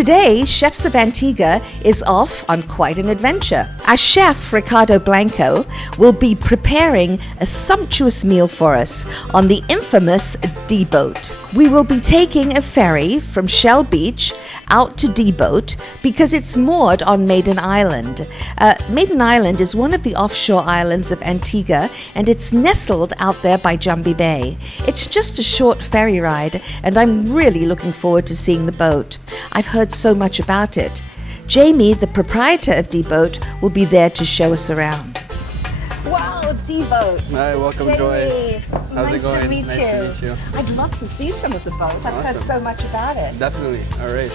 Today, Chefs of Antigua is off on quite an adventure. Our chef, Ricardo Blanco, will be preparing a sumptuous meal for us on the infamous D-Boat. We will be taking a ferry from Shell Beach out to D-Boat because it's moored on Maiden Island. Maiden Island is one of the offshore islands of Antigua, and it's nestled out there by Jumbie Bay. It's just a short ferry ride, and I'm really looking forward to seeing the boat. I've heard so much about it. Jamie, the proprietor of D-Boat, will be there to show us around. Wow, D-Boat. Hi, welcome, Jamie, Joy. How's nice it going? to meet Nice you. to meet you. I'd love to see some of the boat. I've heard so much about it. Definitely. All right.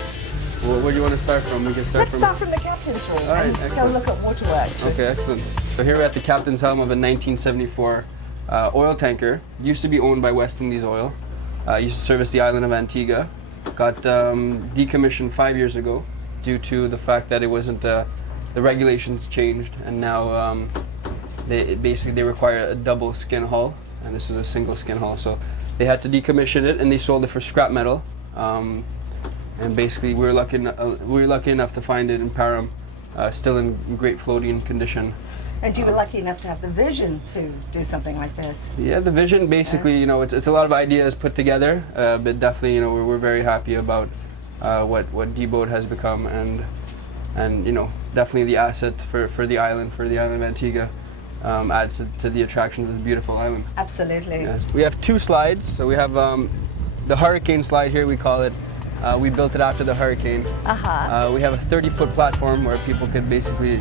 Well, where do you want to start from? We can start Let's start from the captain's room All right, and excellent. go look at waterworks. Okay, excellent. So here we're at the captain's helm of a 1974 oil tanker. Used to be owned by West Indies Oil. Used to service the island of Antigua. Got decommissioned 5 years ago due to the fact that it wasn't, the regulations changed, and now they require a double skin hull, and this is a single skin hull. So they had to decommission it, and they sold it for scrap metal. And basically, we were lucky enough to find it in Param, still in great floating condition. And you were lucky enough to have the vision to do something like this. Yeah, the vision basically, you know, it's a lot of ideas put together, but definitely, you know, we're very happy about what D-Boat has become, and you know, definitely the asset for the island of Antigua. Adds to the attraction of this beautiful island. Absolutely. Yes. We have two slides. So we have the hurricane slide here, we call it. We built it after the hurricane. We have a 30-foot platform where people could basically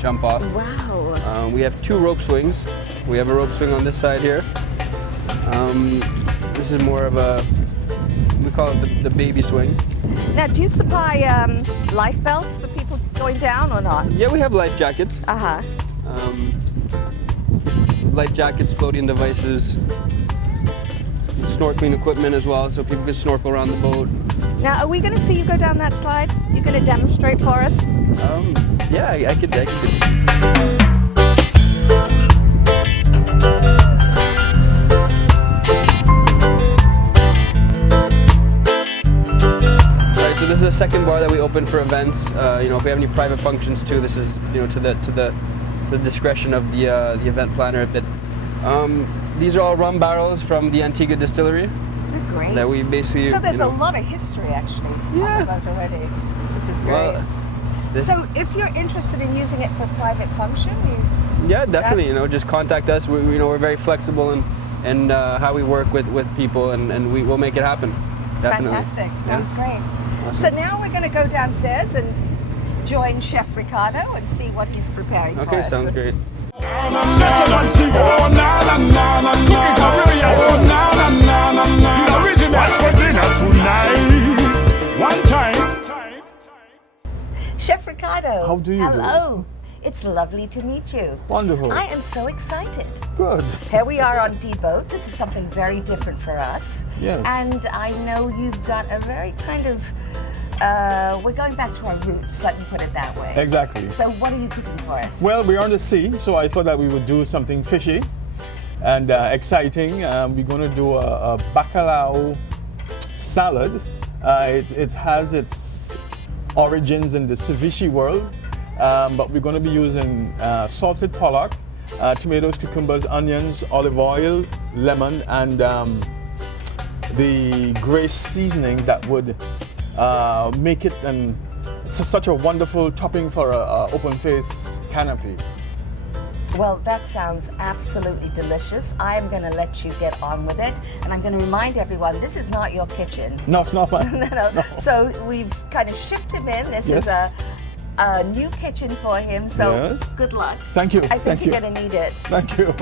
jump off. Wow. We have two rope swings. We have a rope swing on this side here. This is more of a, we call it the baby swing. Now, do you supply life belts for people going down or not? Yeah, we have life jackets. Life jackets, floating devices, snorkeling equipment as well, so people can snorkel around the boat. Now, are we going to see you go down that slide? You're going to demonstrate for us? Yeah, I could. Alright, so this is a second bar that we open for events. You know, if we have any private functions too, this is, you know, to the discretion of the event planner a bit. These are all rum barrels from the Antigua distillery. They're great. That we basically, so there's you know, a lot of history actually on the boat already, which is great. Well, so if you're interested in using it for private function, yeah, definitely. You know, just contact us. We're very flexible in how we work with people, and we will make it happen. Definitely. Fantastic. Sounds great. Awesome. So now we're going to go downstairs and join Chef Ricardo and see what he's preparing for us. Okay, sounds great. Chef Ricardo. How do you Hello. It's lovely to meet you. Wonderful. I am so excited. Good. Here we are on D-Boat. This is something very different for us. Yes. And I know you've got a very kind of, we're going back to our roots, let me put it that way. Exactly. So what are you cooking for us? Well, we're on the sea, so I thought that we would do something fishy and exciting. We're going to do a bacalao salad. It has its origins in the ceviche world, but we're going to be using salted pollock, tomatoes, cucumbers, onions, olive oil, lemon, and the grace seasonings that would make it such a wonderful topping for an open face canopy. Well, that sounds absolutely delicious. I'm going to let you get on with it, and I'm going to remind everyone, this is not your kitchen. No, it's not mine. No. So we've kind of shipped him in. This is a new kitchen for him, so good luck. Thank you. I think you're going to need it. Thank you.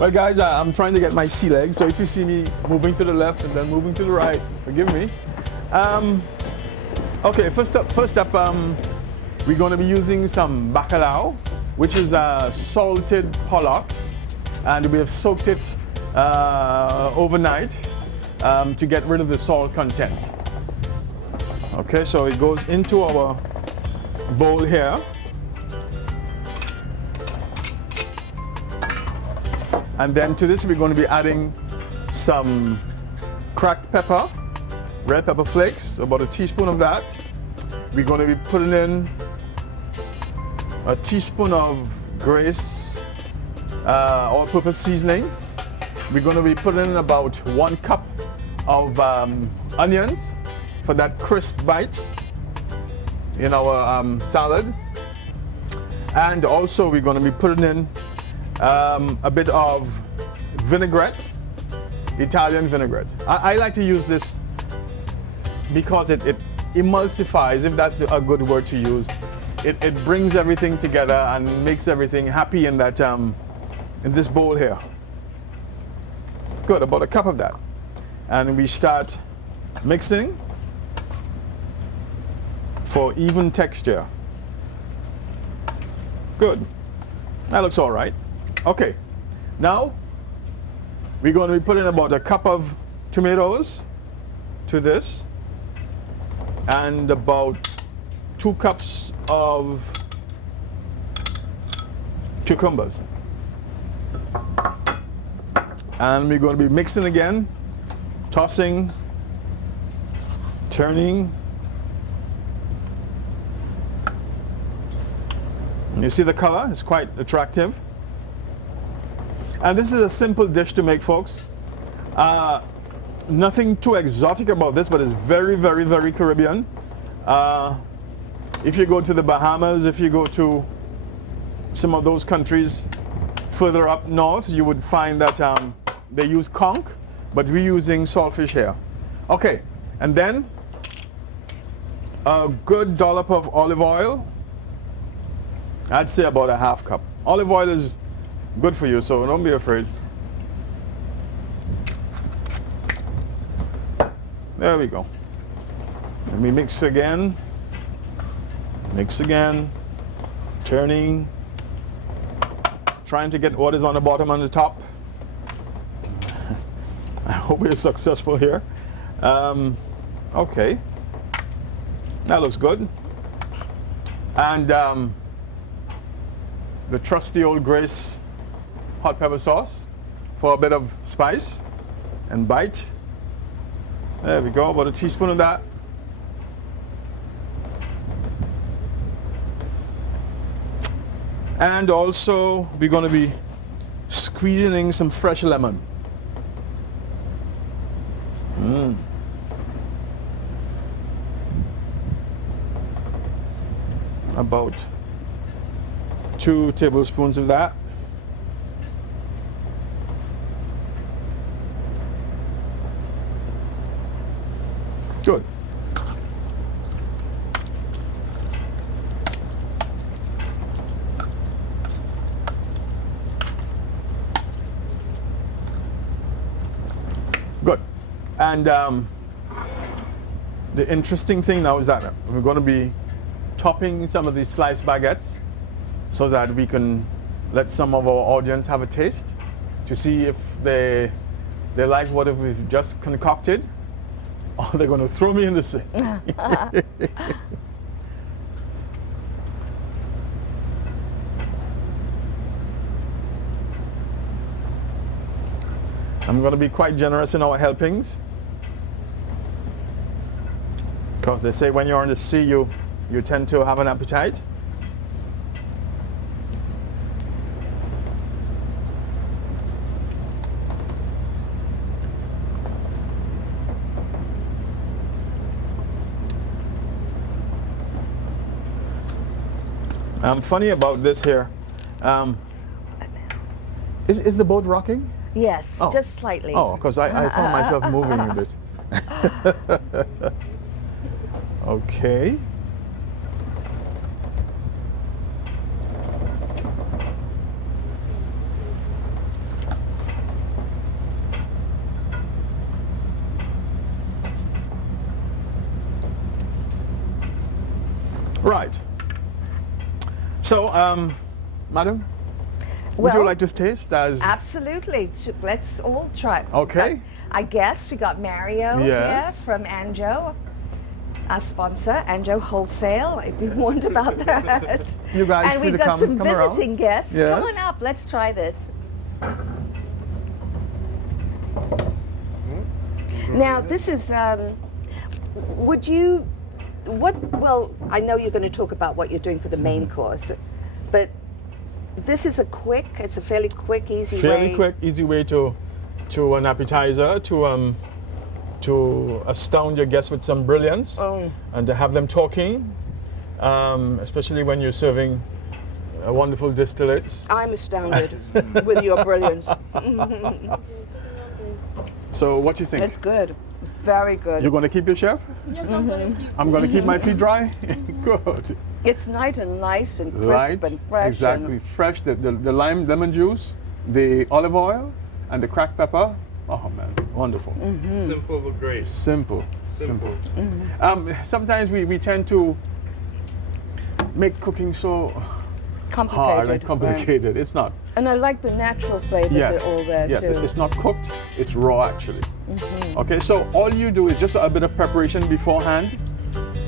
Well, guys, I'm trying to get my sea legs, so if you see me moving to the left and then moving to the right, forgive me. Okay, first up, we're going to be using some bacalao, which is salted pollock, and we have soaked it overnight to get rid of the salt content. Okay, so it goes into our bowl here. And then to this we're going to be adding some cracked pepper, red pepper flakes, about a teaspoon of that. We're going to be putting in a teaspoon of Grace all-purpose seasoning. We're going to be putting in about 1 cup of onions for that crisp bite in our salad. And also we're going to be putting in a bit of vinaigrette, Italian vinaigrette. I like to use this because it emulsifies, if that's a good word to use. It brings everything together and makes everything happy in that in this bowl here. Good, about a cup of that. And we start mixing for even texture. Good. That looks all right. Okay. Now we're going to be putting about a cup of tomatoes to this and about 2 cups of cucumbers. And we're going to be mixing again, tossing, turning. You see the color is quite attractive. And this is a simple dish to make, folks. Nothing too exotic about this, but it's very, very, very Caribbean. If you go to the Bahamas, if you go to some of those countries further up north, you would find that they use conch, but we're using saltfish here. Okay, and then a good dollop of olive oil. I'd say about a half cup. Olive oil is good for you, so don't be afraid. There we go. Let me mix again, turning, trying to get what is on the bottom and the top. I hope we're successful here. Okay, that looks good. And the trusty old Grace hot pepper sauce for a bit of spice and bite. There we go, about a teaspoon of that. And also we're going to be squeezing in some fresh lemon. About 2 tablespoons of that. Good. Good. And the interesting thing now is that we're going to be topping some of these sliced baguettes so that we can let some of our audience have a taste to see if they like what we've just concocted, or they're going to throw me in the sea. I'm going to be quite generous in our helpings, because they say when you're in the sea, you tend to have an appetite. Funny about this here. Is the boat rocking? Yes, Oh. just slightly. Oh, because I found myself moving a bit. Okay. Right. So, madam, would you Well, like to taste as? Absolutely. Let's all try. Okay. I guess we got Mario Yes. here from Anjo, our sponsor, Anjo Wholesale. I've been warned about that. You guys and free we've to got come some around. visiting guests. Yes. Come on up. Let's try this. Now, this is would you, well, I know you're going to talk about what you're doing for the main course, but this is it's a fairly quick, easy way to an appetizer to astound your guests with some brilliance and to have them talking, especially when you're serving wonderful distillates. I'm astounded with your brilliance. So what do you think? It's good. Very good. You're going to keep your chef? Yes, I'm going to keep. I'm going to keep my feet dry? Good. It's nice and crisp and fresh. Exactly. Fresh. The lemon juice, the olive oil, and the cracked pepper. Oh man, wonderful. Simple but great. Simple. Sometimes we tend to make cooking so hard and complicated. Right. It's not. And I like the natural flavors that are all there too. Yes, it's not cooked, it's raw actually. Okay, so all you do is just a bit of preparation beforehand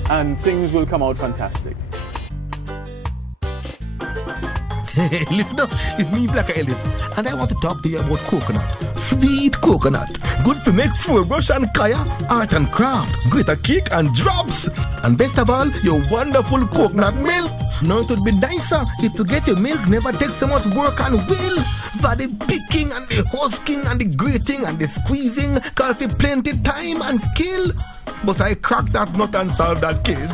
and things will come out fantastic. Listen up, it's me, Black Ellis, and I want to talk to you about coconut. Sweet coconut. Good to make floor brush and kaya, art and craft, greater cake and drops. And best of all, your wonderful coconut milk. Now it would be nicer if to get your milk never takes so much work and will. For the picking and the husking and the grating and the squeezing, call for plenty time and skill. But I cracked that nut and solved that case.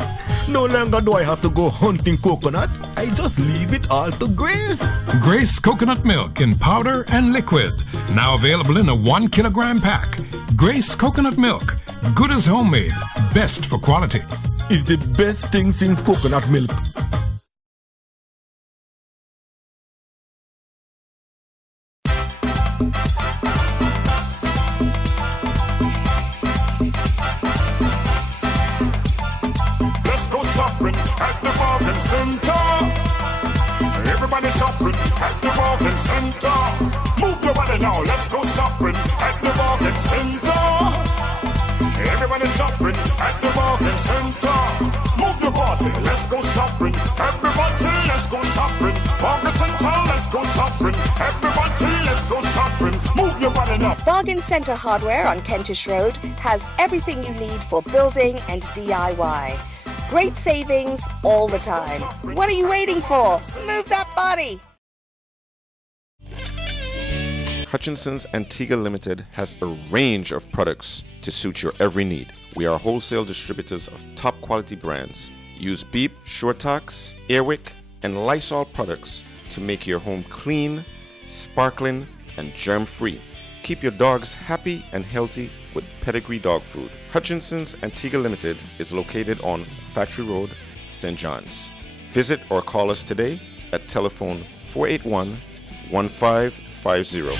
No longer do I have to go hunting coconut. I just leave it all to Grace. Grace coconut milk in powder and liquid. Now available in a 1 kilogram pack. Grace coconut milk. Good as homemade. Best for quality. It's the best thing since coconut milk. At the bargain center, everybody shopping at the bargain center. Move your body now, let's go shopping at the bargain center. Everybody shopping at the bargain center. Move your body, let's go shopping. Everybody, let's go shopping. Bargain center, let's go shopping. Everybody, let's go shopping. Move your body now. Bargain Centre Hardware on Kentish Road has everything you need for building and DIY. Great savings all the time. What are you waiting for? Move that body! Hutchinson's Antigua Limited has a range of products to suit your every need. We are wholesale distributors of top quality brands. Use Beep, Shortax, Airwick, and Lysol products to make your home clean, sparkling, and germ-free. Keep your dogs happy and healthy with Pedigree Dog Food. Hutchinson's Antigua Limited is located on Factory Road, St. John's. Visit or call us today at telephone 481-1550.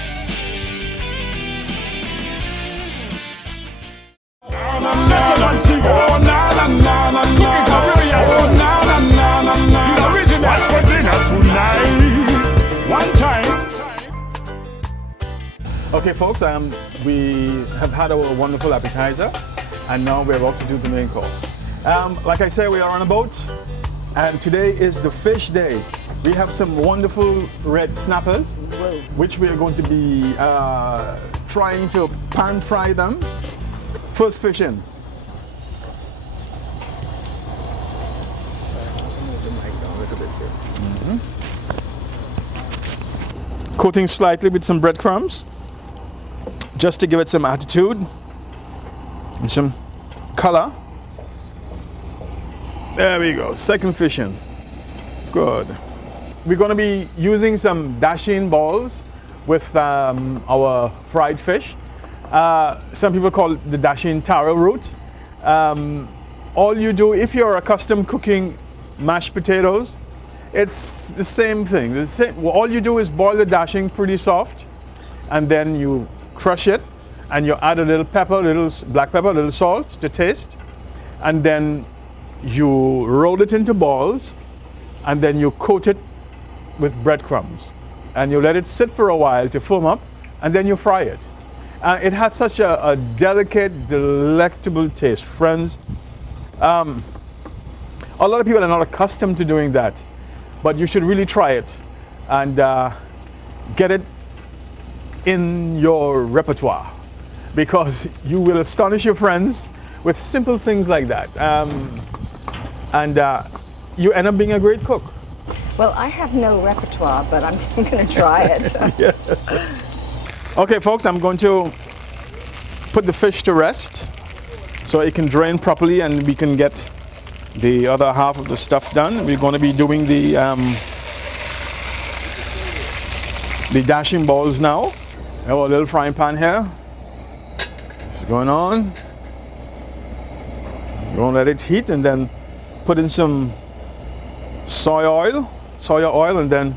Okay folks, we have had our wonderful appetizer and now we're about to do the main course. Like I said, we are on a boat and today is the fish day. We have some wonderful red snappers, which we are going to be trying to pan fry them. First fish in. Coating slightly with some breadcrumbs, just to give it some attitude and some color. There we go, second fish in. Good. We're going to be using some dasheen balls with our fried fish. Some people call it the dasheen taro root. All you do, if you're accustomed cooking mashed potatoes, it's the same thing. All you do is boil the dasheen pretty soft, and then you crush it, and you add a little pepper, little black pepper, a little salt to taste, and then you roll it into balls, and then you coat it with breadcrumbs, and you let it sit for a while to foam up, and then you fry it. It has such a delicate, delectable taste, friends. A lot of people are not accustomed to doing that, but you should really try it and get it in your repertoire, because you will astonish your friends with simple things like that. And you end up being a great cook. Well, I have no repertoire, but I'm going to try it. Okay, folks, I'm going to put the fish to rest so it can drain properly and we can get the other half of the stuff done. We're going to be doing the dashing balls now. I have a little frying pan here. It's going on. We're going to let it heat and then put in some soya oil, and then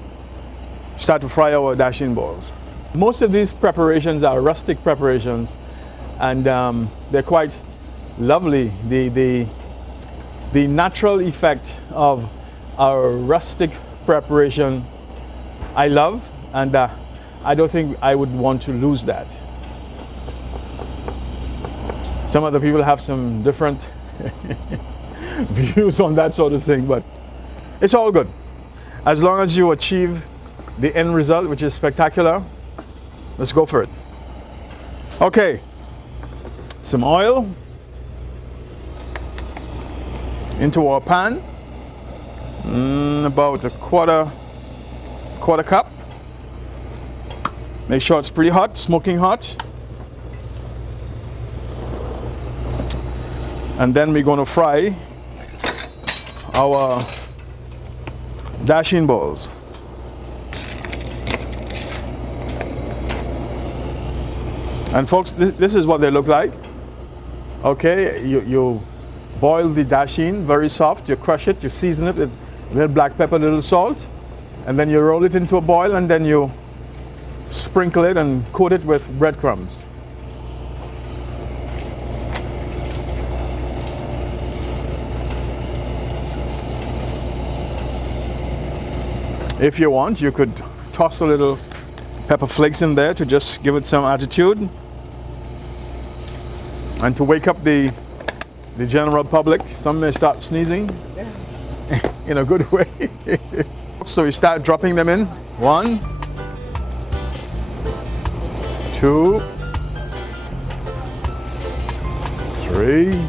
start to fry our dashing balls. Most of these preparations are rustic preparations, and they're quite lovely. The natural effect of our rustic preparation I love, and I don't think I would want to lose that. Some other people have some different views on that sort of thing, but it's all good. As long as you achieve the end result, which is spectacular, let's go for it. Okay, some oil into our pan, about a quarter cup. Make sure it's pretty hot, smoking hot. And then we're going to fry our dashing balls. And folks, this is what they look like. Okay, you boil the dasheen very soft, you crush it, you season it with a little black pepper, a little salt, and then you roll it into a boil, and then you sprinkle it and coat it with breadcrumbs. If you want, you could toss a little pepper flakes in there to just give it some attitude and to wake up the general public. Some may start sneezing in a good way. So we start dropping them in. 1, 2, 3,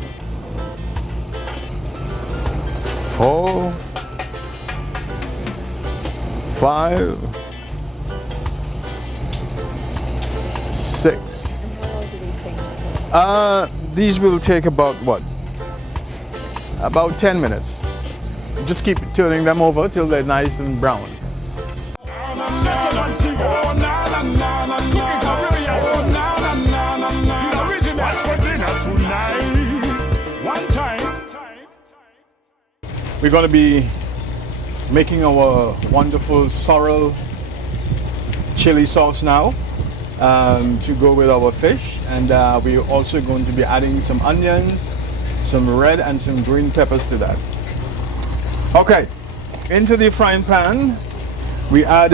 4, 5, 6. These will take about what? About 10 minutes. Just keep turning them over till they're nice and brown. We're going to be making our wonderful sorrel chili sauce now to go with our fish, and we're also going to be adding some onions, some red and some green peppers to that. Okay, into the frying pan we add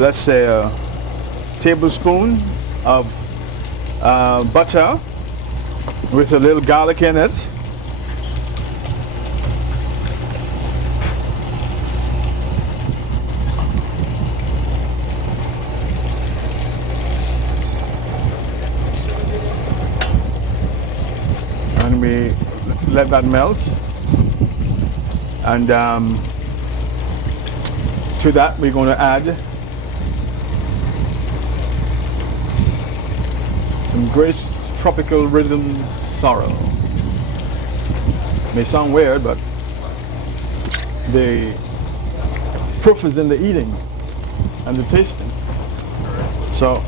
let's say a tablespoon of butter with a little garlic in it. And we let that melt. And to that we're going to add some Grace Tropical Rhythm sorrel. May sound weird, but the proof is in the eating and the tasting. So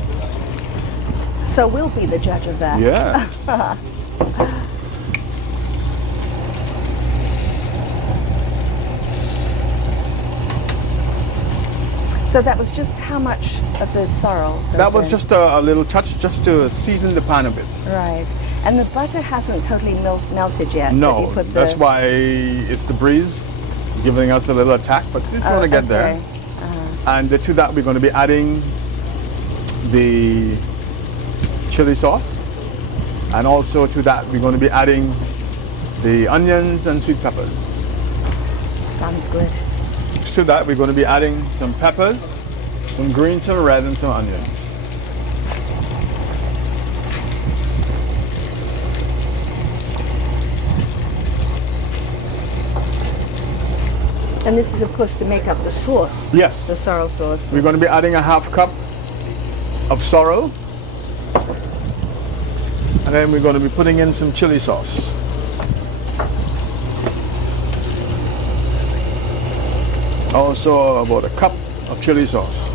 we'll be the judge of that. yes. So that was just how much of the sorrel? That was just a little touch, just to season the pan a bit. Right. And the butter hasn't totally melted yet. No, you put that's why it's the breeze giving us a little attack, but it's going to get there. And to that we're going to be adding the chili sauce, and also to that we're going to be adding the onions and sweet peppers. Sounds good. To that we're going to be adding some peppers, some green, some red, and some onions. And this is, of course, to make up the sauce. Yes. The sorrel sauce. We're going to be adding a half cup of sorrel. And then we're going to be putting in some chili sauce. Also about a cup of chili sauce.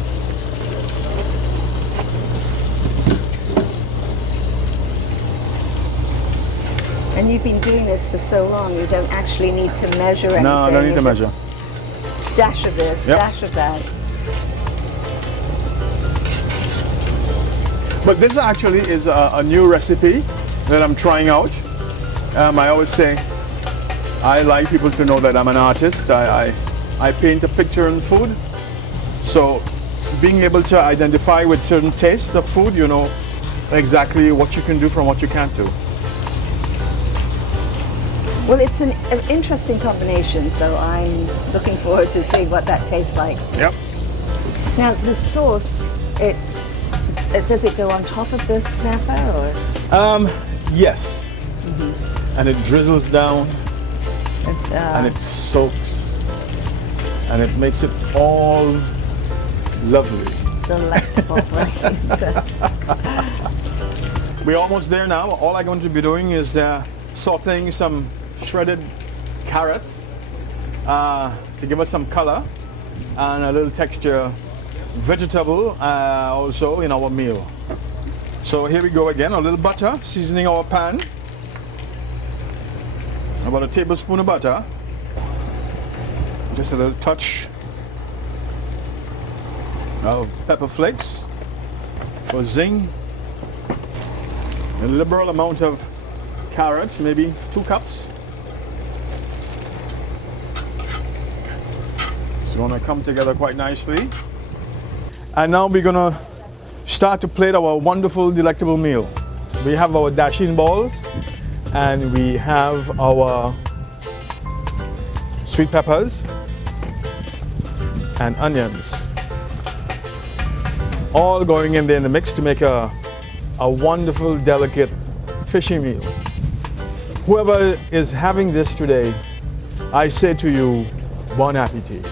And you've been doing this for so long, you don't actually need to measure anything. No, I don't need to measure. Dash of this, Yep. dash of that. But this actually is a new recipe that I'm trying out. I always say I like people to know that I'm an artist. I paint a picture in food. So being able to identify with certain tastes of food, you know exactly what you can do from what you can't do. Well, it's an interesting combination, so I'm looking forward to seeing what that tastes like. Yep. Now, the sauce, does it go on top of the snapper, or? Yes. And it drizzles down It, and it soaks and it makes it all lovely. delectable, right? We're almost there now. All I'm going to be doing is sauteing some shredded carrots to give us some color and a little texture vegetable also in our meal. So here we go again, a little butter, seasoning our pan. About a tablespoon of butter. Just a little touch of pepper flakes for zing. A liberal amount of carrots, maybe 2 cups. It's gonna come together quite nicely. And now we're gonna start to plate our wonderful, delectable meal. We have our dasheen balls and we have our sweet peppers and onions. All going in there in the mix to make a wonderful, delicate fishy meal. Whoever is having this today, I say to you, bon appetit.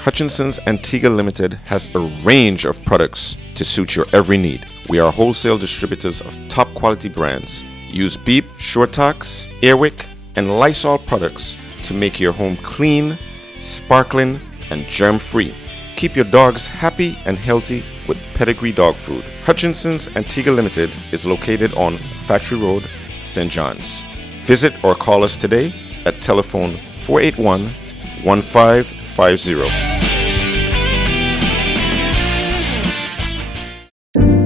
Hutchinson's Antigua Limited has a range of products to suit your every need. We are wholesale distributors of top quality brands. Use Beep, Shortax, Airwick, and Lysol products to make your home clean, sparkling, and germ-free. Keep your dogs happy and healthy with pedigree dog food. Hutchinson's Antigua Limited is located on Factory Road, St. John's. Visit or call us today at telephone 481-1550.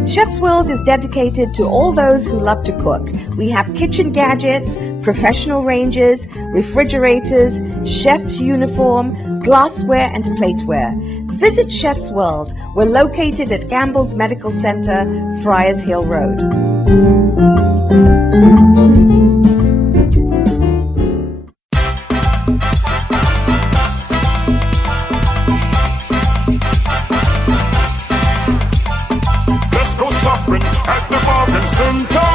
Chef's World is dedicated to all those who love to cook. We have kitchen gadgets, professional ranges, refrigerators, chef's uniform, glassware, and plateware. Visit Chef's World. We're located at Gamble's Medical Center, Friars Hill Road. At the bargain center,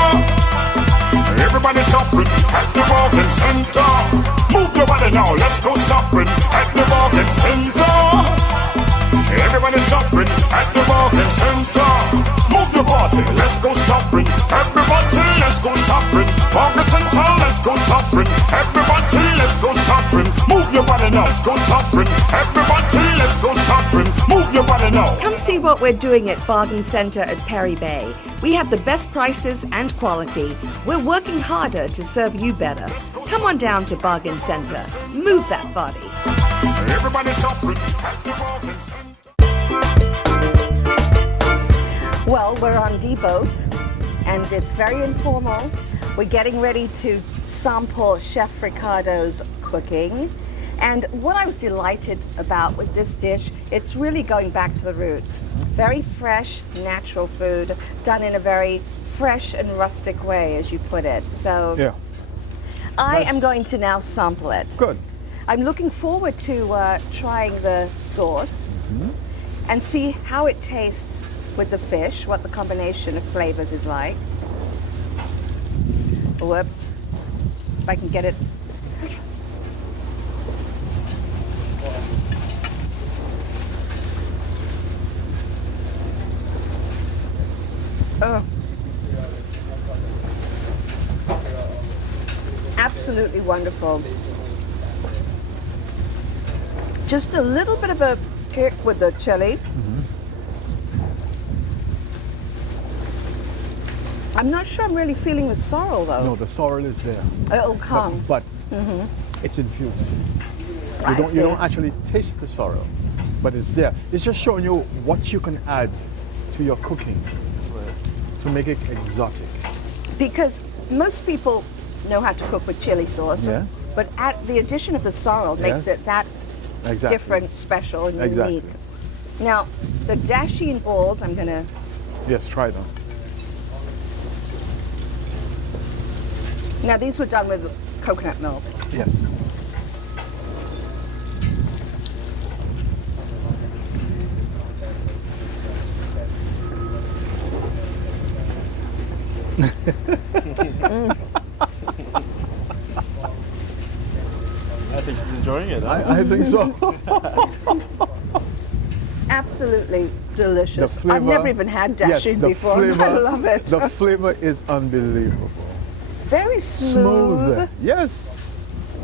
everybody shopping at the bargain center. Move your body now, let's go shopping at the bargain center. Everybody shopping at the bargain center. Move your body, let's go shopping. Everybody, let's go shopping. Bargain center, let's go shopping. Everybody, let's go shopping. Move your body now, let's go shopping. Everybody, let's go shopping. Move your body now. Come see what we're doing at Bargain Center at Perry Bay. We have the best prices and quality. We're working harder to serve you better. Come on down to Bargain Center. Move that body. Everybody shopping at the bargain center. Well, we're on D-Boat, and it's very informal. We're getting ready to sample Chef Ricardo's cooking. And what I was delighted about with this dish, it's really going back to the roots. Very fresh, natural food, done in a very fresh and rustic way, as you put it. So Yeah. I am going to now sample it. Good. I'm looking forward to trying the sauce and see how it tastes with the fish, what the combination of flavors is like. Whoops. If I can get it. Oh. Absolutely wonderful. Just a little bit of a kick with the chili. I'm not sure I'm really feeling the sorrel though. No, the sorrel is there. It'll come. But it's infused. I You see. don't actually taste the sorrel, but it's there. It's just showing you what you can add to your cooking to make it exotic. Because most people know how to cook with chili sauce, Yes. but the addition of the sorrel makes Yes. it that Exactly. different, special, and Exactly. unique. Now, the dasheen balls, I'm gonna. Yes, try them. Now, these were done with coconut milk. Yes. I think she's enjoying it. Huh? I think so. Absolutely delicious. The flavor- I've never even had Yes, dasheen the before. and I flavor- love it. The flavor is unbelievable. Very smooth, Yes.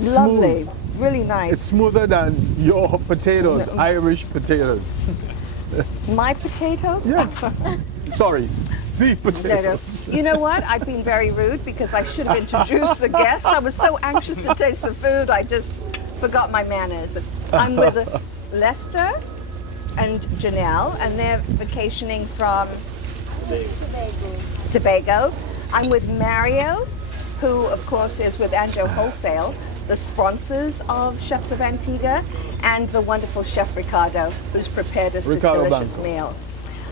lovely, Smooth. really nice. It's smoother than your potatoes, Irish potatoes. My potatoes? Yes. Sorry, the No, potatoes. no. You know what? I've been very rude because I should have introduced the guests. I was so anxious to taste the food, I just forgot my manners. I'm with Lester and Janelle, and they're vacationing from Tobago. I'm with Mario, who of course is with Anjo Wholesale, the sponsors of Chefs of Antigua, and the wonderful Chef Ricardo, who's prepared us Ricardo this delicious Blanco. meal.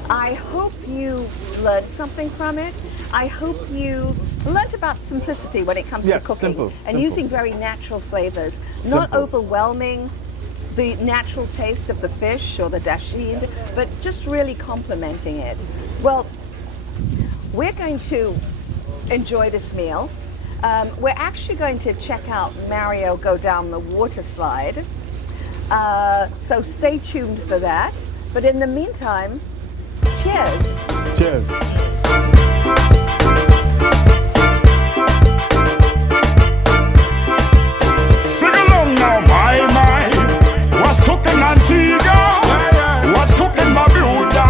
I hope you learned something from it. I hope you learned about simplicity when it comes Yes, to cooking simple, and simple. using very natural flavors, not Simple. overwhelming the natural taste of the fish or the dasheen, but just really complementing it. Well, we're going to enjoy this meal. We're actually going to check out Mario go down the water slide. So stay tuned for that. But in the meantime, cheers. Cheers. Sing along now, my. What's cooking Antigua? What's cooking Barbuda?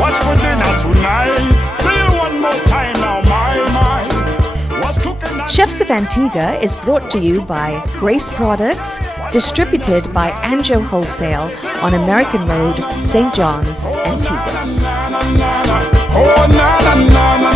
What's for dinner tonight? Say it one more time now, my. What's cooking Chefs of Antigua is brought to you by Grace Products, distributed by Anjo Wholesale on American Road, St. John's, Antigua. Oh, na na na na